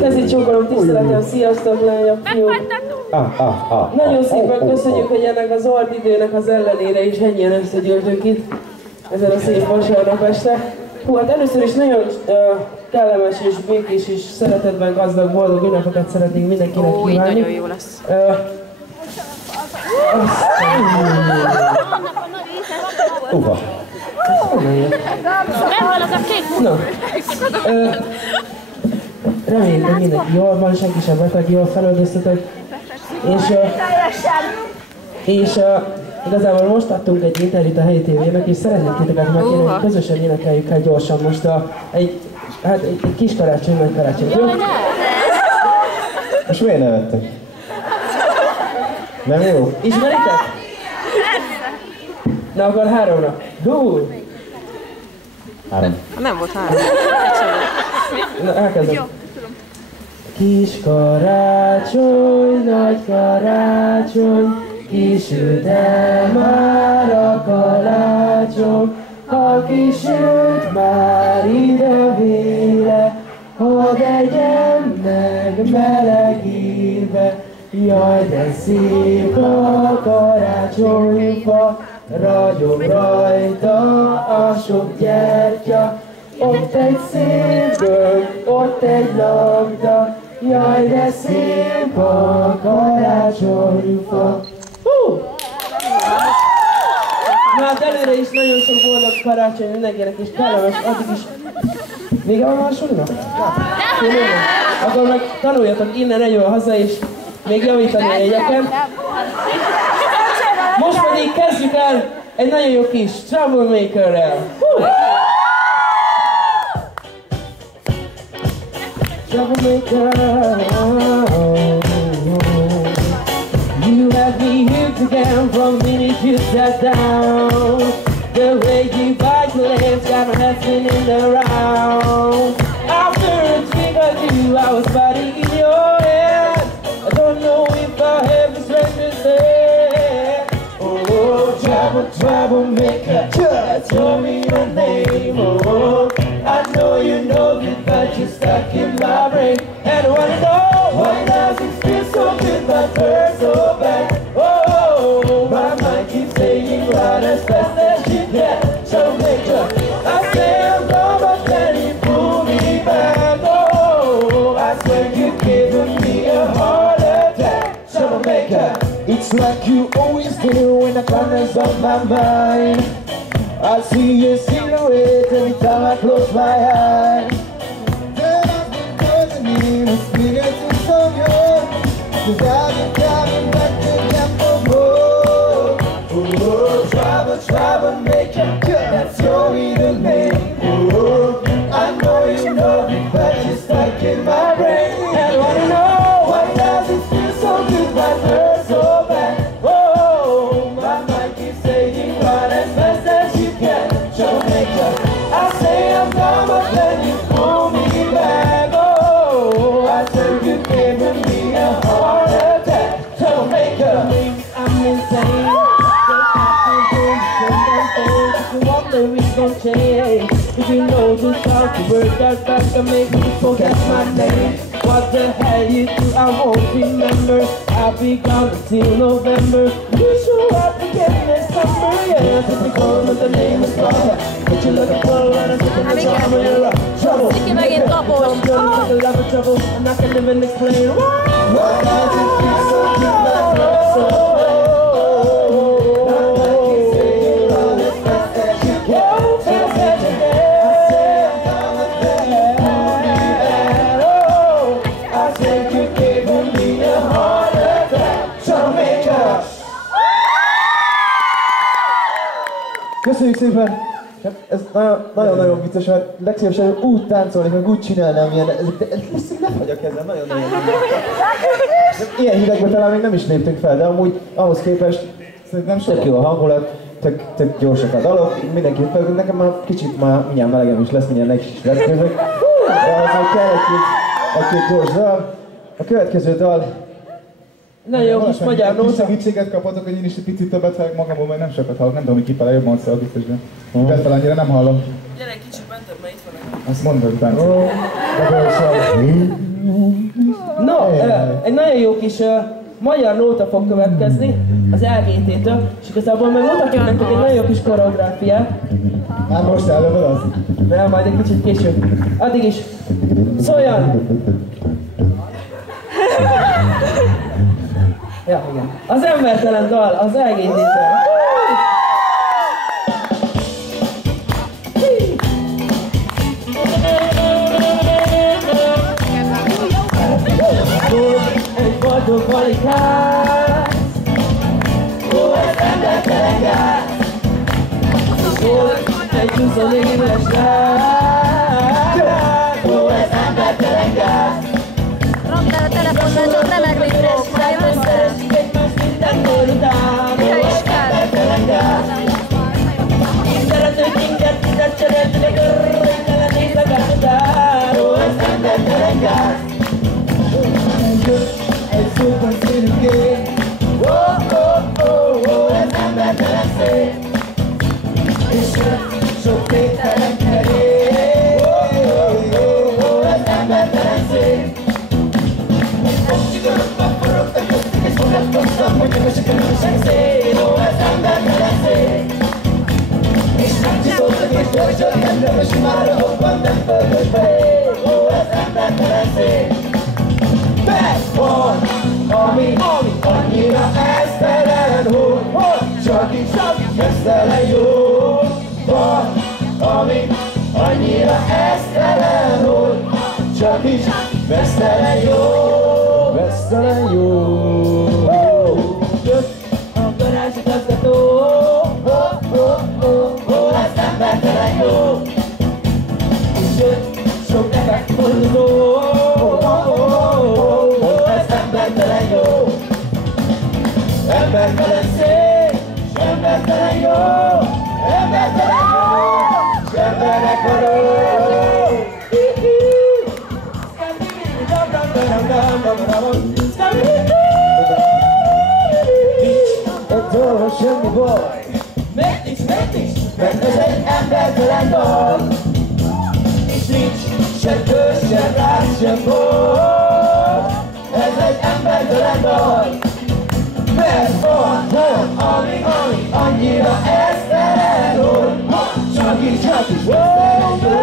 Kezi csókolom, tiszteletem, sziasztok, lányok, fiúk! Nagyon szépen köszönjük, hogy ennek az zord időnek az ellenére is ennyien összegyűltünk itt ezen a szép vasárnap este. Hú, hát először is nagyon kellemes és békés és szeretetben gazdag, boldog ünnepeket szeretnénk mindenkinek kívánni. Nagyon jó lesz. Nem no. Reméljük, hogy mindenki jól van, senki sem beteg, jól felöltöztetek. És igazából most adtunk egy interjút a helyi tévének, és szeretnék titeket megkérni, hogy közösen énekeljük el gyorsan most egy kis karácsony, nagy karácsony, jó? Most miért nevettek? Nem jó? Ismeritek? Na akkor 3-ra. Go! 3. Nem volt 3. Na, elkezdem. Kis karácsony, nagy karácsony, kisült el már a kalácsony, ha kisült már ide vére, hadd egyen meg meleg íve. Jaj, de szép a karácsonyfa, ragyog rajta a sok gyertya. Ott egy szép gömb, ott egy labda, jaj, de szép a karácsonyfa. Na hát előre is nagyon sok boldog karácsony mindenkinek, és kellemes, addig is. Vége van a sulinak? Akkor meg tanuljatok innen egy jól haza, és még javítani a jegyeken. Most pedig kezdjük el egy nagyon jó kis Troublemakerrel. Troublemaker, you have me hooked again from the minute you sat down. The way you bite your lips got my head spinning around. After a drink or two, I was fighting in your head. I don't know if I have this record. Oh, troublemaker, that's your middle name. Oh, I know you know it, but you're stuck in my brain. And I wanna know why does it feel so good but hurt so bad? Oh, my mind keeps saying run as fast as you can. Troublemaker, I say I'm gone, but then you pull me back. Oh, I swear you've given me a heart attack. Troublemaker, it's like you always do in the corners of my mind. I see your silhouette every time I close my eyes. Then I've been buzzing in a spirit of yours, 'cause I've been driving back to them for more. Oh, troublemaker, that's your middle name. Oh, I know you know it, but you're stuck in my brain. And I wanna know why does it feel so good but hurt so bad? Oh, my mind keeps saying run as fast as you can. Troublemaker, I say I'm gone, but then you pull me back. Oh, I said you've given me a heart attack. Troublemaker, I'm insane. Don't change. If you know just how to work that back and make me forget my name. What the hell you do, I won't remember. I'll be gone until November. You show up again this summer, yeah. If you call me, the name is Roger. But you look for and I'm taking the time when you're trouble. I'm trouble, and I can even explain why does it feel so good like so? Köszönjük szépen! Ez nagyon-nagyon vicces, mert legszívesen úgy táncolnék, meg úgy csinálnám ilyen, de ne fagy a kezem, nagyon-nagyon ilyen hidegben talán még nem is léptünk fel, de amúgy ahhoz képest szerintem tök jó a hangulat, tök gyorsak a dalok, mindenki fel, nekem már kicsit már mindjárt melegem is lesz, mindjárt leg is vetközök, de azért kell egy-két gyors dal. A következő dal nagyon jó kis magyar nóta. Segítséget kaphatok, hogy én is egy picit többet hallok magamból, mert nem sokat hallok, nem tudom, hogy kifele jobban szól biztos, de Bence annyira nem hallom. Gyere egy kicsit bentebb, mert itt van egy. Azt mondod, Bence. No, egy nagyon jó kis magyar nóta fog következni az LGT-től, és igazából megmutatom nektek egy nagyon jó kis koreográfiát. Már most előbb az? Nem, majd egy kicsit később. Addig is szóljon! Ja, igen. Az embertelen dal, az LGT-től. Egy boldog valikát, ó, ez embertelen gáz. Egy 20 éves lány, ó, ez embertelen gáz. Rakd el a telefonnal, csak nem megvédesz, rájön össze. Egymás mindentől után, ó, ez embertelen gáz. Szeretők mindent cseréltőnek, öröktelen éjszakát után, ó, ez embertelen gáz. Egy szóban színű kép, ó, ó, ó, ó, ez embertelen szép. És sok tételen kerék, ó, ó, ó, ó, ez embertelen szép. Csigorokban forogtak köztük, és fogadkoztak, mondjuk, hogy sikerülség szép, ó, ez embertelen szép. És megcsiszoltak, és borzsol, és imára hoppan, nem földös felé, ó, ez embertelen szép. Van, ami annyira esztelen, hogy csak esztelen jó. Van, ami annyira esztelen, hogy csak is vesztelen jó. Vesztelen jó. Jött a garázsigazgató, ez embertelen jó. És jött sok defektforduló, embertelen jó, embertelen szép, embertelen jó, embertelen jó, s emberek való. Nincs otthon semmi baj, nincs, mert ez egy embertelen dal. És nincs se köz, se ráz, se bor. Ez egy embertelen dal, mert van, ami annyira esztelen, hogy csak is vesztelen jó.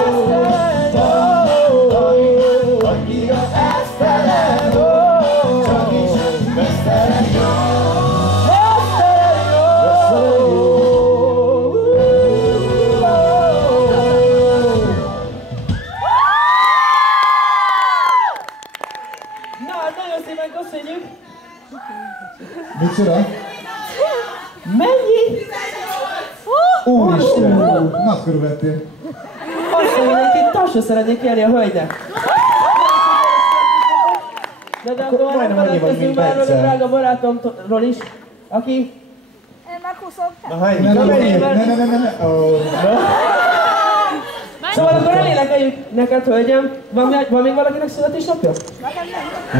Annyira esztelen, csak is vesztelen jó. Köszönjük! Micsoda? Mennyi? Úristen! Nagy körülvettél. Azt mondja, hogy én tapsot szeretnék kérni a hölgynek. De akkor majdnem annyi vagy, mint már a Bence. drága barátomról is, aki... Én meghúzom. Na hány? Ne. Szóval akkor elénekeljük neked, hölgyem. Van még valakinek születésnapja?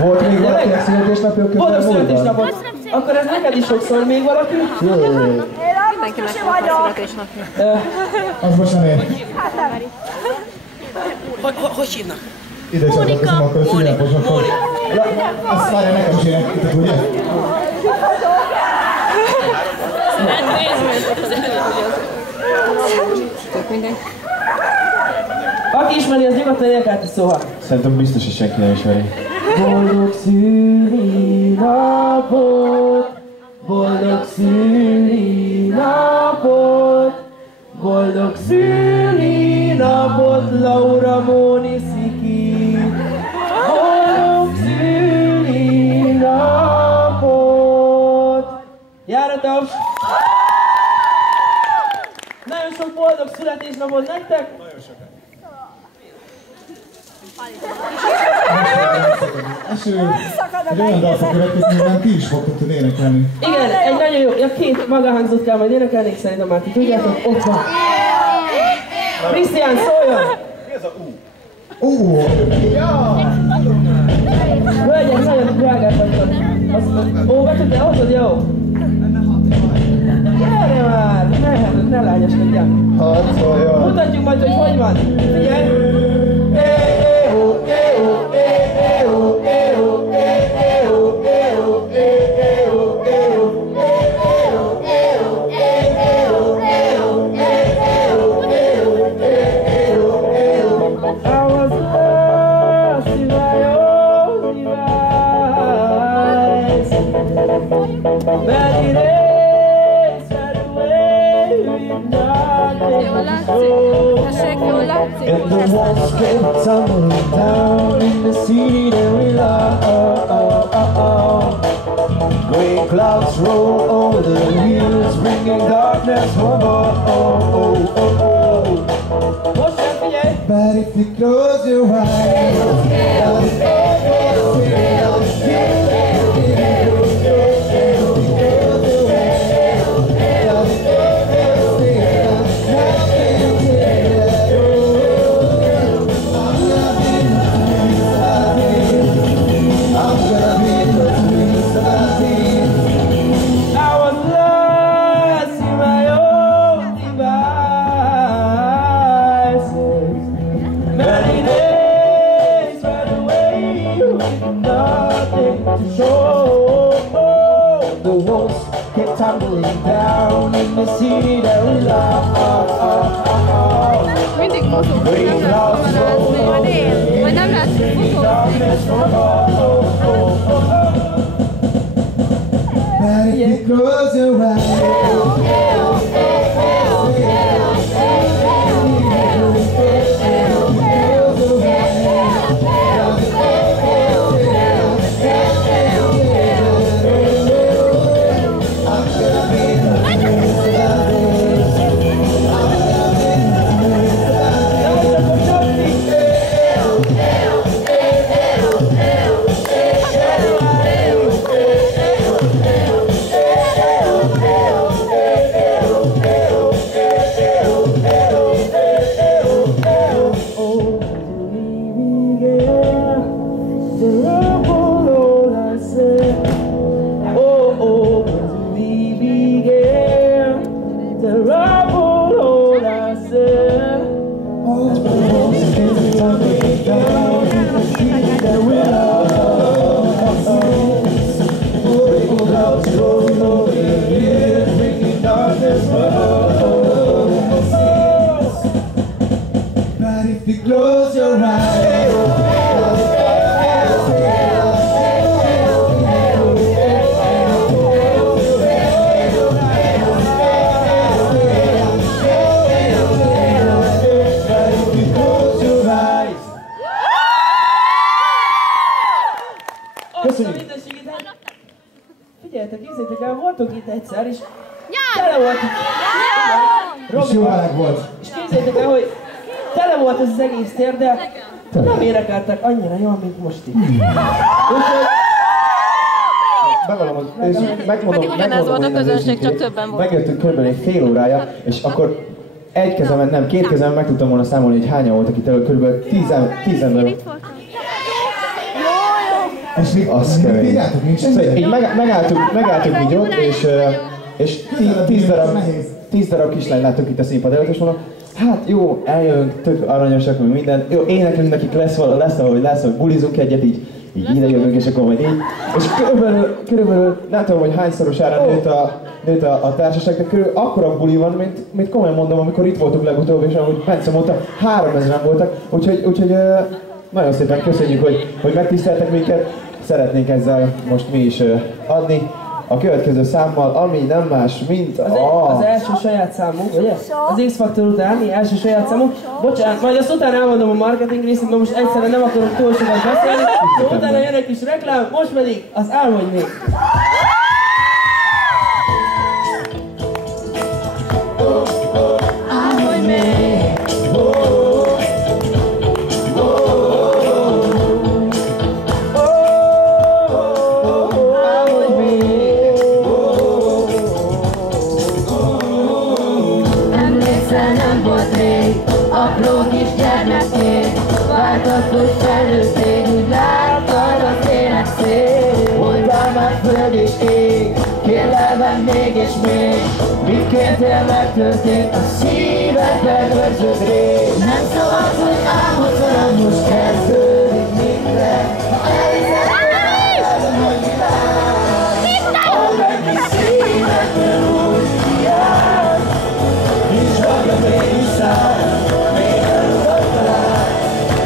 Volt még valakinek születésnapja a Boldog közelmúltban? születésnapot! Akkor ez neked is sokszor még valaki? Én Mindenkinek Arkusi van vagyok. születésnapja. Az most nem ér. Hát nem. Hogy hívnak? Ide csatlakozom, akkor a szülinaposokkal. Azt várja, nekem is énekítek, ugye? Aki ismeri, az nyugodtan énekelti szóval. Szerintem biztos, hogy senki nem ismeri. Boldog szülinapot, boldog szülinapot, boldog szülinapot, Laura Móni Sziki. Boldog szülinapot. Járatok! Nagyon sok boldog születésnapot nektek! És egy olyan dal fog következni, amiben ti is fogtok tudni énekelni. Igen, egy nagyon jó, ja, két magánhangzót kell majd énekelni, szerintem már ti tudjátok, ott van. Krisztián, szóljon! Ó! Hölgyek, nagyon drágák vagytok. Ó, majd, hogy van. Figyelj! And the walls came tumbling down in the city that we love. Gray clouds roll over the hills, bringing darkness from But if you close your eyes, tumbling down in the city that we love. Mindig mozog, nem lehet kamerázni, majd én, vagy nem lehet fotózni. But if you close your eyes, close your eyes. Köszönjük! Figyeljetek, képzeljétek el, voltunk itt egyszer, és tele volt. És jó meleg volt. És képzeljétek el, hogy tele volt ez az egész tér, de nem énekeltek annyira jól, mint most itt. Úgyhogy... Bevallom, és Pedig ugyanez volt a közönség, csak többen volt. Megjöttünk körülbelül egy fél órája, és akkor egy kezemen, nem, két kezemen meg tudtam volna számolni, hogy hányan voltak itt elő, körülbelül 10 ember. És mi azt kemény. Így megálltunk így ott, és 10 darab kislány láttuk itt a színpad előtt, és mondom, hát jó, eljövünk, tök aranyosak, meg minden, jó, éneklünk nekik, lesz, hogy bulizunk egyet, így ide jövünk, és akkor majd így. És körülbelül nem tudom, hogy hányszorosára nőtt a társaság, de körülbelül akkora buli van, mint komolyan mondom, amikor itt voltunk legutóbb, és ahogy Bence mondta, 3000-en voltak, úgyhogy nagyon szépen köszönjük, hogy megtiszteltek minket. Szeretnénk ezzel most mi is adni a következő számmal, ami nem más, mint az első saját számunk, ugye? Az X-Factor utáni első saját számunk. Bocsánat, majd azt utána elmondom a marketing részét, mert most egyszerűen nem akarok túl sokat beszélni. Utána jön egy kis reklám, most pedig az Álmodj még! Álmodj még! Apró kis gyermekként, váltatott felőtték, úgy láttad az élet szép. Mondtál már föld és ég, kérlelben még és még, mit Történt-e, megtörtént, a szíved megveszed rég. Nem szabad, hogy álmodtalan, most kezdődik minden. Ha elhiszed, hogy világ, add meg mi szívedből úgy kiáll. Nincs rajta még viszály, még nem utat talál.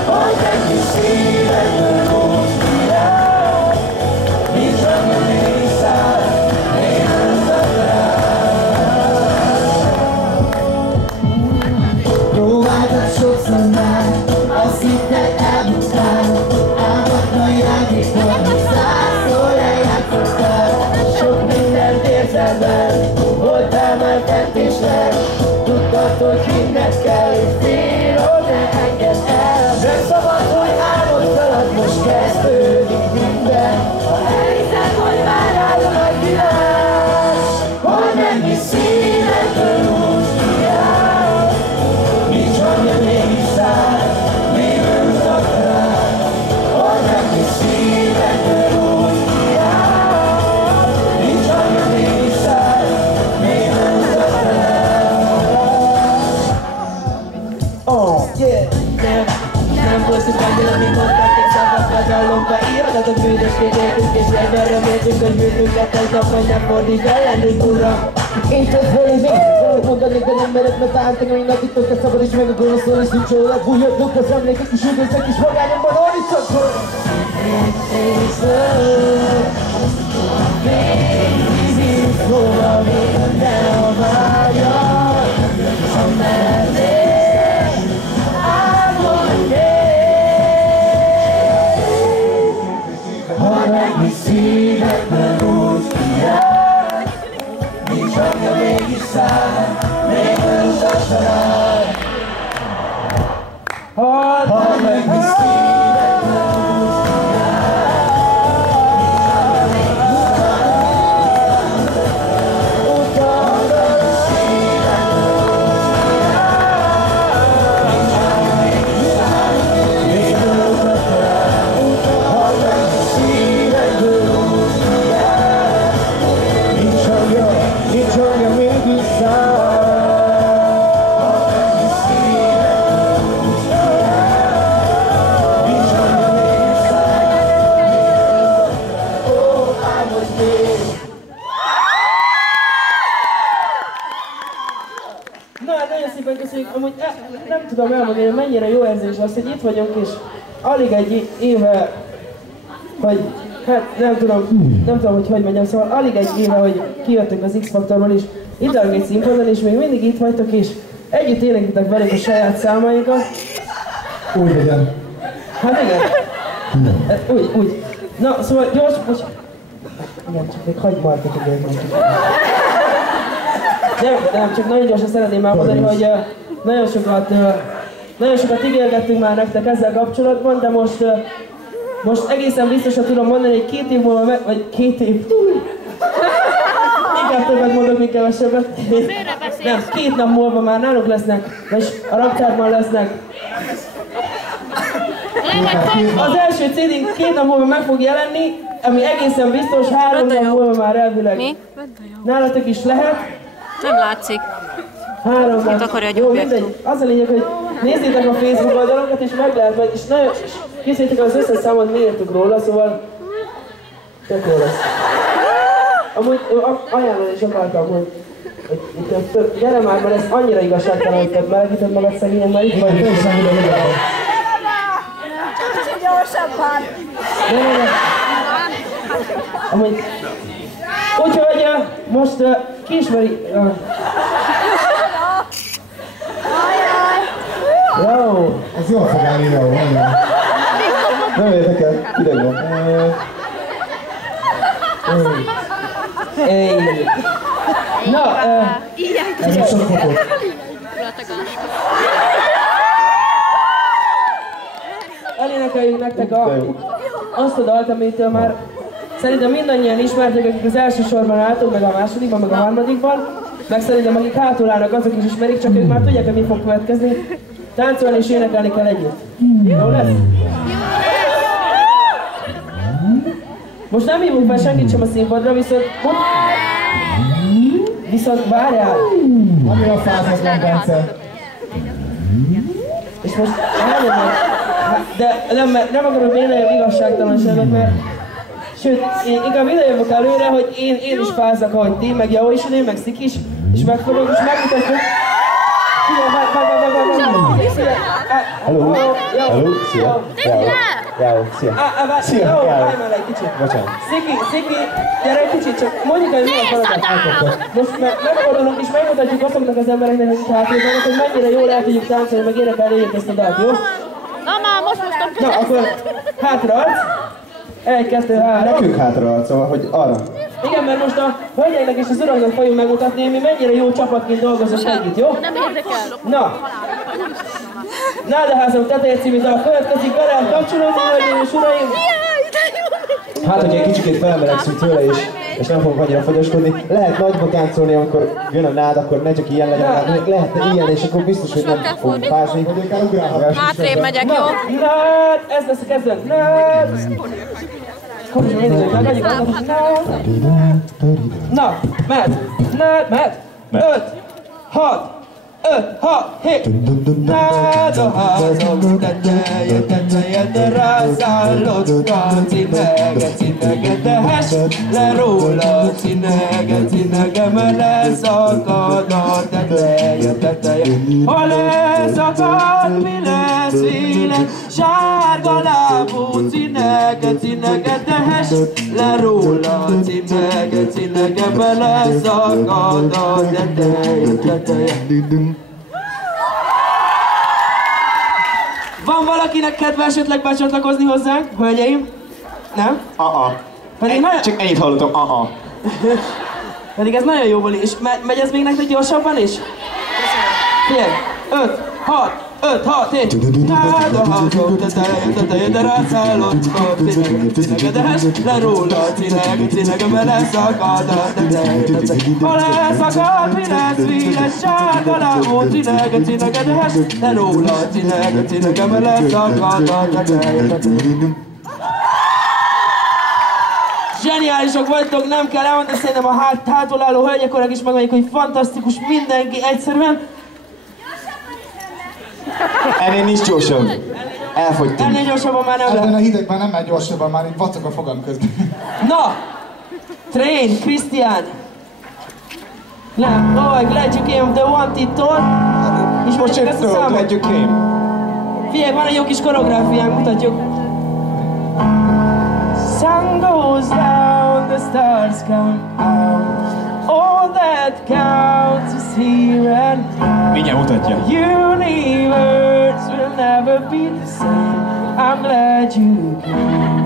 Add meg mi szívedből úgy kiáll. Nincs rajta még viszály, még nem utat talál. Próbáltad sokszor már, azt hitted elbuktál. Álmatlan játékot, százszor eljátszottál. Sok mindent érzel bel, voltál már tettésleg. Tudtad, hogy hinned kell, és célod ne engedd el. Nem szabad, hogy álmodtalat, most kezdődik minden. Ha elhiszed, hogy már rád a nagy világ, hogy meg mi szívedből úgy kiáll. Nincs hangja mégis száll, mégről utat talál. Hogy meg mi szívedből úgy kiáll. Nincs hangja mégis száll, mégről utat talál. Oh, yeah! Nem bosszút annyira, mint mondták, egy szabad vadalomba írtad a bűnösként éltünk, és egyben reméltünk, hogy bűnünket azzal, hogy nem fordít ellenünk, uram. Én csak felé még, valahogy mondanék, de nem mered, mert álltak, amíg nagyítok, te szabad is meg a gonosztól, és nincs róla, bújjadok az emlékek, és üdvözlek, és magányomban orricsok, hogy... Végig szóval minden a vágyad, ha mernél, ha meg mi szívedben úgy kiáll. Nincs hangja mégis száll, mégről utat talál. Ha meg mi szívedben úgy kiáll. Nincs hangja mégis száll, mégről utat talál. Ha meg mi szívedben úgy kiáll. Nincs hangja mégis száll. Na, nagyon szépen köszönjük. Amúgy nem tudom elmondani, hogy mennyire jó érzés az, hogy itt vagyunk, és alig egy éve, hogy hát nem tudom, hogy mondjam, szóval alig egy éve, hogy kijöttünk az X-Faktorból, és itt állunk egy színpadon, és még mindig itt vagytok, és együtt énekeltek velünk a saját számainkat. Úgy legyen. Hát igen. Úgy. Na, szóval gyors, most... Igen, csak még hagyd marketinget mondjuk. Nem, csak nagyon gyorsan szeretném elmondani, hogy nagyon sokat ígérgettünk már nektek ezzel kapcsolatban, de most egészen biztosan tudom mondani, hogy 2 év múlva vagy 2 év... Inkább többet mondok, mint kevesebbet. Nem, 2 nap múlva már nálunk lesznek, és a raktárban lesznek. Az első CD-nk 2 nap múlva meg fog jelenni, ami egészen biztos 3 nap múlva már elvileg. Mi? Nálatok is lehet. Nem látszik. 3 nap. Itt akarja egy jó, objektum. mindegy. Az a lényeg, hogy nézzétek a Facebook oldalunkat, és meg lehet majd, és nagyon készítek az összes számot, mi írtuk róla, szóval tök jó lesz. Amúgy ajánlani is akartam, hogy gyere már, mert ez annyira igazságtalan, hogy te melegíted magad szegényen, mert itt vagy. Te is nem ide ide. Gyorsabban! Ne. Amúgy... Úgyhogy most ki ismeri... Jó! Ez jól fog állni, jó, nagyon. Nem érdekel, ideg van. Na, Ez a sok fokot. elénekeljük nektek azt a dalt, amitől már szerintem mindannyian ismertek, akik az első sorban álltunk, meg a másodikban, meg a harmadikban, meg szerintem akik hátul állnak, azok is ismerik, csak ők már tudják, hogy mi fog következni. Táncolni és énekelni kell együtt. Jó lesz? Most nem hívunk fel senkit sem a színpadra, viszont Viszont várjál! Ami a fázatlan, Bence. És most de nem akarok minél igazságtalanságot, mert sőt, én inkább ide jövök előre, hogy én is fázak, ahogy ti, meg Jao is, meg Szik is, és megfogom, és megmutatjuk. Hello! Hello! Szia! Jao! Szia! Szia! Jao, állj már egy kicsit. Bocsánat. Sziki, gyere egy kicsit, csak mondjuk el, mi a feladat. Most megfordulunk és megmutatjuk azoknak az embereknek, akik hátrában, hogy mennyire jól el tudjuk táncolni, meg énekelni ezt a dalt, jó? Na már, most mostam ki. Na, akkor hátraadsz. 1, 2, 3. Nekünk hátraad, szóval, hogy arra. Igen, mert most a hölgyeknek és az uraknak fogjuk megmutatni, hogy mi mennyire jó csapatként dolgozunk együtt, jó? Nem érdekel. Na! Nádaházam teteje című dal következik, bele kapcsolódni, hölgyeim és uraim! Hát, hogyha egy kicsikét felmelegszünk tőle és nem fogunk annyira fogyaskodni, lehet nagyba táncolni, amikor jön a nád, akkor ne csak ilyen legyen, hát lehetne ilyen, és akkor biztos, hogy nem fogunk fázni. Hátrébb megyek, jó? Nád! Ez lesz a kezdőn! Nád! Kapcsolj mindig, megadjuk annak, nád! Na, mehet! Nád, mehet! 5, 6, 7! Nádaházam teteje, de rászállott a cinege, tehes le róla cinege, mert leszakad a teteje. Ha leszakad, mi lesz véle? Sárga lábú cinege, tehes le róla cinege, mert leszakad a teteje. Van valakinek kedve esetleg becsatlakozni hozzánk, hölgyeim? Nem? Csak ennyit hallottam, Pedig ez nagyon jó buli, és megy ez még nektek gyorsabban is? Figyelj! 5, 6, 7! Nádaházam teteje, de rászállott a cinege, tehes le róla cinege, mert leszakad a teteje. Ha leszakad, mi lesz véles, sárga lábú cinege, tehes le róla cinege, mert leszakad a teteje. Zseniálisak vagytok, nem kell elmondani, szerintem a hátul álló hölgyek is megmondják, hogy fantasztikus mindenki egyszerűen. Ennél nincs gyorsabb. Elfogytunk. Ennél gyorsabban már nem Ebben a lehet. hidegben nem megy gyorsabban, már itt vacok a fogam közben. Na! Train, Christian! Nem, oh, glad you came, the wanted-tól. És most csak ezt a számot. Glad you came. Figyelj, van egy jó kis koreográfiánk, mutatjuk. Sun goes down, the stars come out. All that counts is here and now. Mindjárt mutatja. Universe will never be the same. I'm glad you came.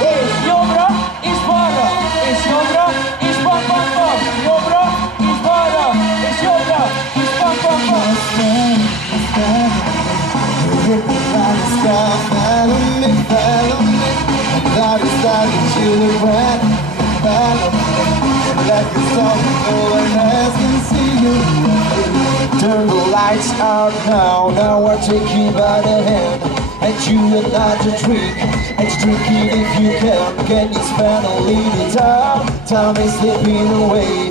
És jobbra, és balra, és jobbra, és bam, bam, bam. Jobbra, és balra, és jobbra, és bam, bam, bam. Follow me, God is starting to regret. Follow me, like a song, no one else can see you. Turn the lights out now we're taking by the hand. And you are not to drink, and drink it if you can you spend a little time? Time is slipping away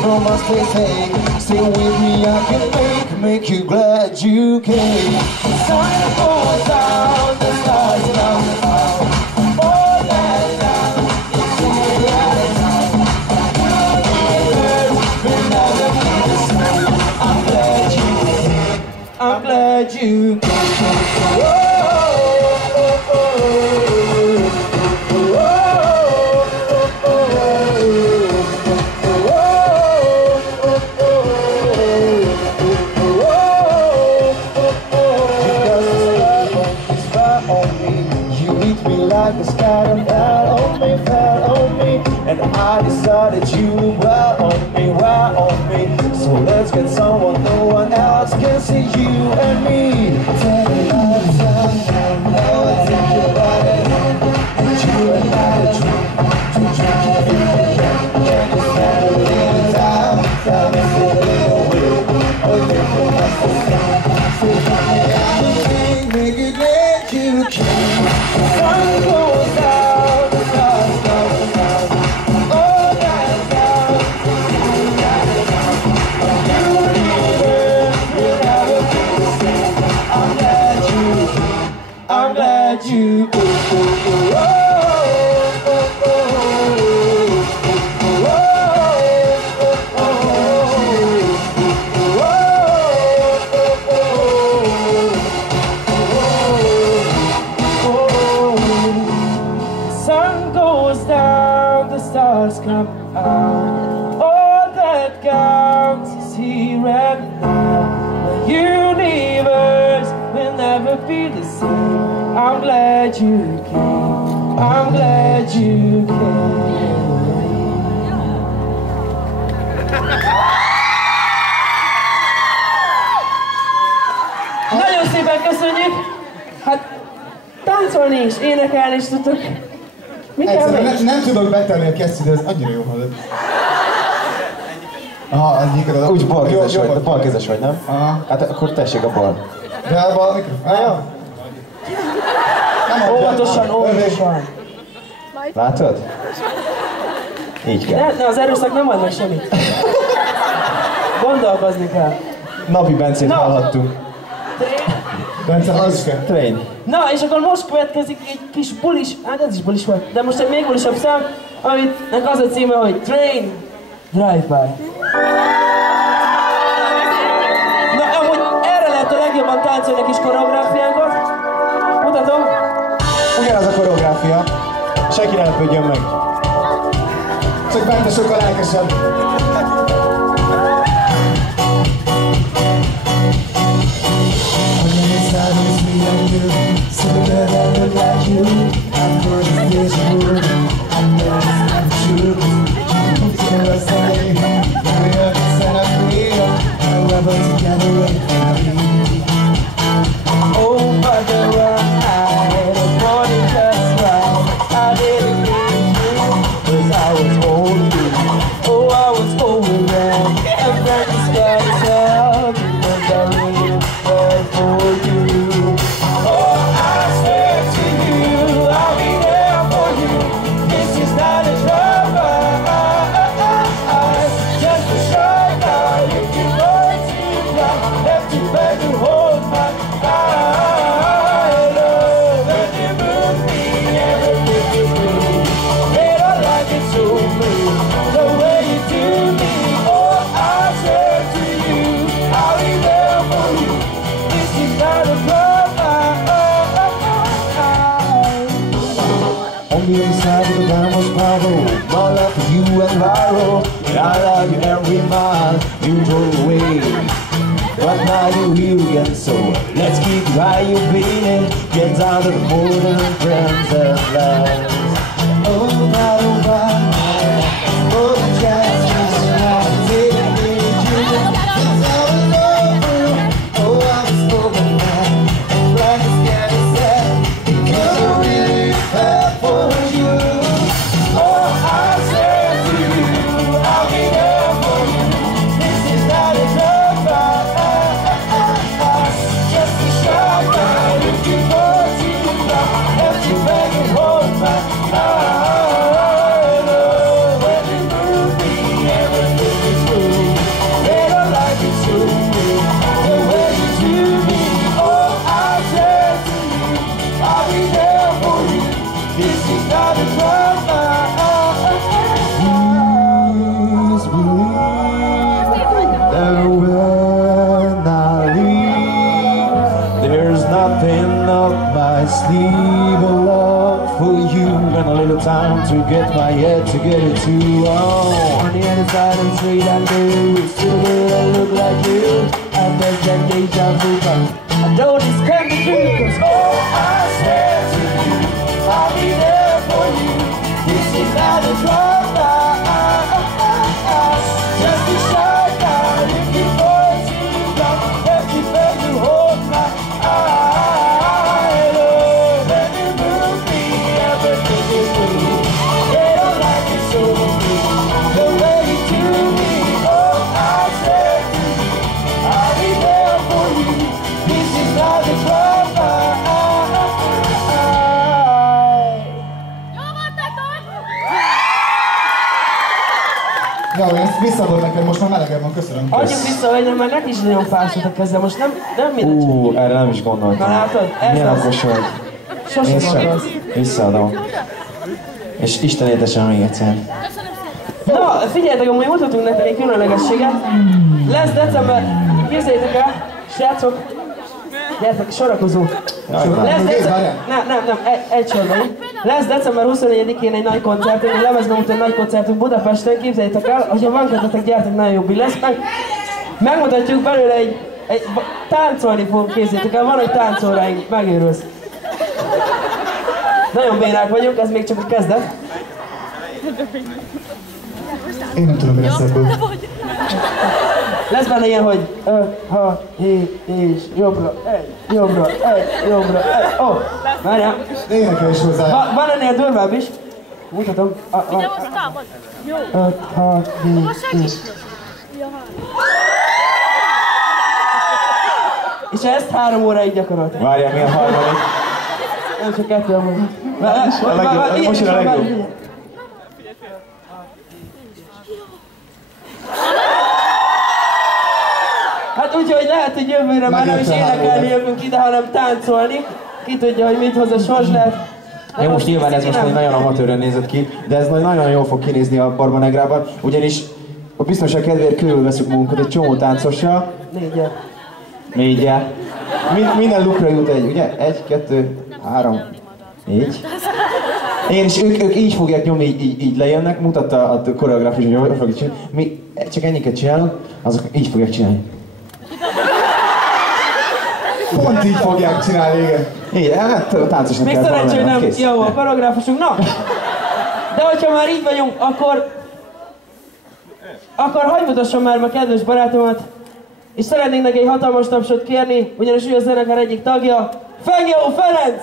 from us, please, hey. Stay with me, I can make you glad you came. The sun goes down, the stars come out. All that down, it's all that down. We'll never be the same. I'm glad you came. Like the sky and fell on me, and I decided you were on me. So let's get someone no one else can see, you and me. Tell me lights out now, now I think about it. And you and I to drink it in the can. Can you stand a little time? Tell me if you're away, or if you're not so sad. glad you. Sun goes down, the stars come out. All that counts is here and now. The universe will never be the same. I'm glad you came. I'm glad you came. Nagyon szépen köszönjük! Hát táncolni is, énekelni is tudtok. Mi kell még? Nem tudok betenni a kesztyűt, de ez annyira jó hallod. Aha, az nyikad. Úgy balkezes vagy, nem? Aha. Hát akkor tessék a bal. De a bal mikrofon. Óvatosan, óvatosan. Látod? Így kell. Ne, az erőszak nem ad meg semmit. Gondolkozni kell. Napi Bencét hallhattunk. Bence, az kell. Train. Na, és akkor most következik egy kis bulis, hát ez is bulis volt, de most egy még bulisabb szám, aminek az a címe, hogy Train Drive-By. Na, amúgy erre lehet a legjobban táncolni a kis koreográfiánkat. Mutatom. Ugyanaz a koreográfia. Senki ne lepődjön meg. Csak Bence sokkal lelkesebb. On the inside of the diamond Bravo, my love for you and viral. And I love you every mile you go away. But now you're here again, so let's keep how you beating. Get down to the border and friends at last. Oh, my, oh, the jazz is not taking you. It's all over. Oh, I'm spoken now. Like a scary sad. Because I really fell for you. Oh, I said to you, I'll be there for you. This is not a joke, just a shot. If you go too far, let you back and hold my hand. When you move me, everything is cool. They don't like it so good. The way you do me, oh, I said to you, I'll be there for you. This is not a drama. Please believe that when I leave, there's nothing up my sleeve of love for you, and a little time to get my head to get it too on. On the other side of the street I knew still a girl that looked like you. I bet that deja vu, but I know this can't be true. Cause Oh, I said to you, I'll be there for you. This is not a drama. Just a shot down if you fall too long. Let you beg you hold my eye. Oh, when you move me, everything is blue. They don't like it so good. The way you do me, oh, I said to you, I'll be there for you. This is not a drama. Ja, ezt visszadod nekem, most már melegem van, köszönöm. adjuk vissza, hogy már nekik is nagyon fásult a kezem, most nem mindegy. Erre nem is gondoltam. Na látod? Ez Milyen az. okos vagy. Sosem akarsz. Visszaadom. És Isten értesen még egyszer. Na, figyeljetek, amúgy mutatunk nektek egy különlegességet. Lesz december... Képzeljétek el, srácok. Gyertek, sorakozunk. Lesz december... Nem, egy sorban. Lesz december 24-én egy nagy koncertünk, egy lemezbemutató nagy koncertünk Budapesten. Képzeljétek el, hogyha van kedvetek, gyertek, nagyon jó buli lesz. Megmutatjuk belőle egy táncolni fogunk, képzeljétek el, van egy táncolráink, megőrülsz. Nagyon bénák vagyunk, ez még csak a kezdet. Én nem tudom, mi lesz ebből. Lesz benne ilyen, hogy 5, 6, 7, és jobbra, jobbra, jobbra, oh, várjál. Énekel is hozzá. Van ennél durvább is. Mutatom. 5, 6, 7, és ezt 3 óráig gyakoroltam. Várjál, mi a harmadik? Nem csak 2 amúgy. Most jön a legjobb. Hát úgyhogy lehet, hogy jövőre már nem is énekelni jövünk ide, hanem táncolni. Ki tudja, hogy mit hoz a sors, lehet. Jó, most nyilván ez most nagyon amatőrön nézett ki, de ez nagyon jól fog kinézni a Barbanegrában, ugyanis a biztonság kedvéért körülveszünk magunkat egy csomó táncossal. 4-jel. Minden lukra jut egy, ugye? 1, 2, 3, 4. És ők így fogják nyomni, így lejönnek, mutatta a koreográfus, hogy hogy fogjuk csinálni. Mi csak ennyiket csinálunk, azok így fogják csinálni. Pont így fogják csinálni, igen. Igen, hát a táncosnak még kell szerencsé, hogy nem kész. jó a koreográfusunk. Na! De hogyha már így vagyunk, akkor hagyj mutassam már a kedves barátomat, és szeretnénk neki egy hatalmas tapsot kérni, ugyanis ő a zenekar egyik tagja, Fengyó Ferenc!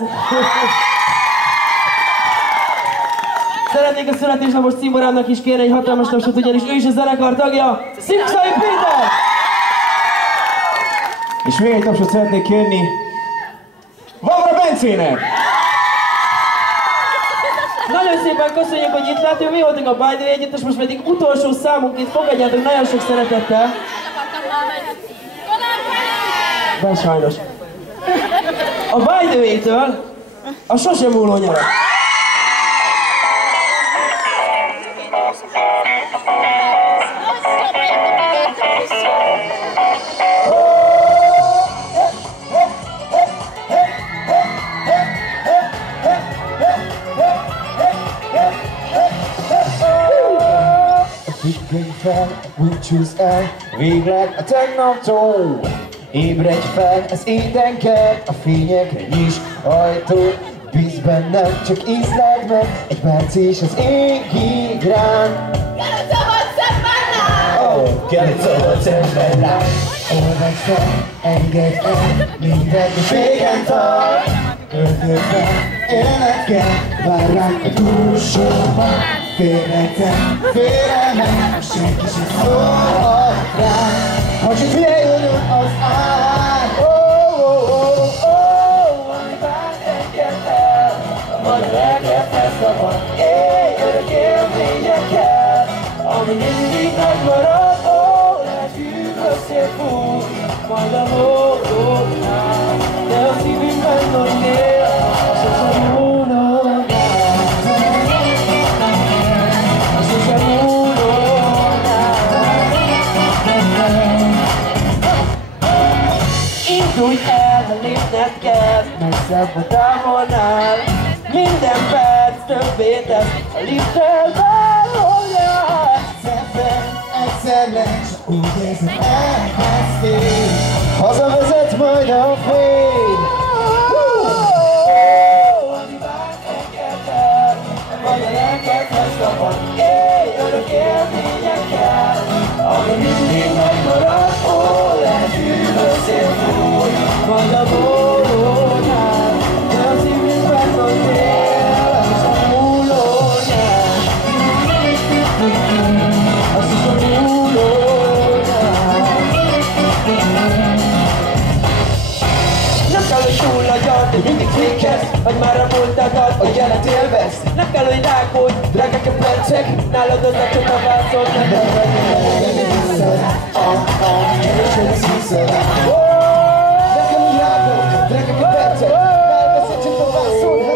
Szeretnék a születésnapos cimborámnak is kérni egy hatalmas tapsot, ugyanis ő is a zenekar tagja, Szikszai Péter! És még egy tapsot szeretnék kérni Vavra Bencének! Nagyon szépen köszönjük, hogy itt lehetünk, mi voltunk a By The Way együttes, most pedig utolsó számunként fogadjátok nagyon sok szeretettel. De sajnos. A By The Way-től a sosem múló nyarat. Függöny fel, búcsúzz el, végleg a tegnaptól. Ébredj fel, az éden kell, a fényekre nyis ajtó. Bízz bennem, csak ízleld meg, egy perc is az égig rám. Gyere szabad szemben rám! Oh, gyere szabad szemben rám. Olvasd fel, engedd el, mindent is végen tart. Ördögben élned kell, vár ránk a túlsóban. Félretem, félremen, senki sem szól rám. Ha csak félülünk az áll. Ami bár engedd el, majd a lelkedhez szabad. Élj örök élményekkel, ami mindig megmarad. Lehet hűvös szél fúj, majd a hódolnál. De a szívünkben nagy él, sosem múlok el. Sosem múlok el. Indulj el, ha lépned kell, messzebb a távolnál. Minden perc többé tesz, a lifttel bárhol jár. Szemben egyszer lesz, úgy érzem elkezdtél. Hazavezet majd a fény. Ami bár engedd el, vagy a lelkedhez szabad. Élj örök élményekkel, ami mindig megmarad. Lehet hűvös szél fúj, majd a bólónál. De a szívünkben nagy él, és a múlónál. Az is a múlónál. Nem kell, hogy túl legyen, de mindig fékez, vagy már a múltadat, a jelet élvez. Nem kell, hogy rákódj, drágák a percek, nálad az csak a vászol, nem kell, hogy nekem úgy rágod, drágák a percek, elveszed csak a vászol.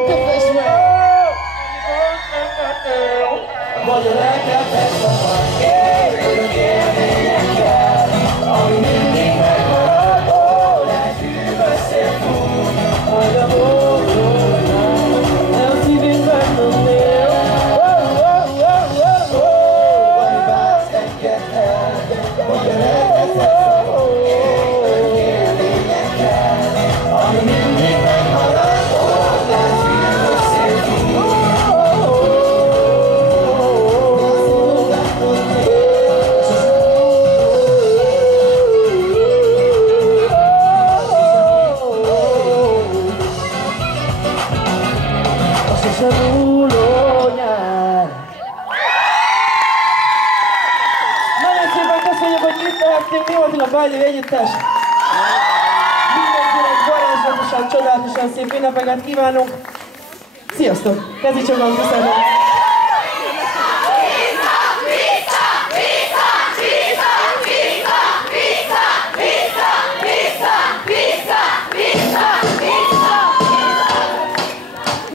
lassan múló nyár. Nagyon szépen köszönjük, hogy itt lehetünk, mi voltunk a Bajlő Együttes. Mindenkinek varázslatosan, csodálatosan szép ünnepeket kívánunk. Sziasztok! Kezi csomag, köszönöm!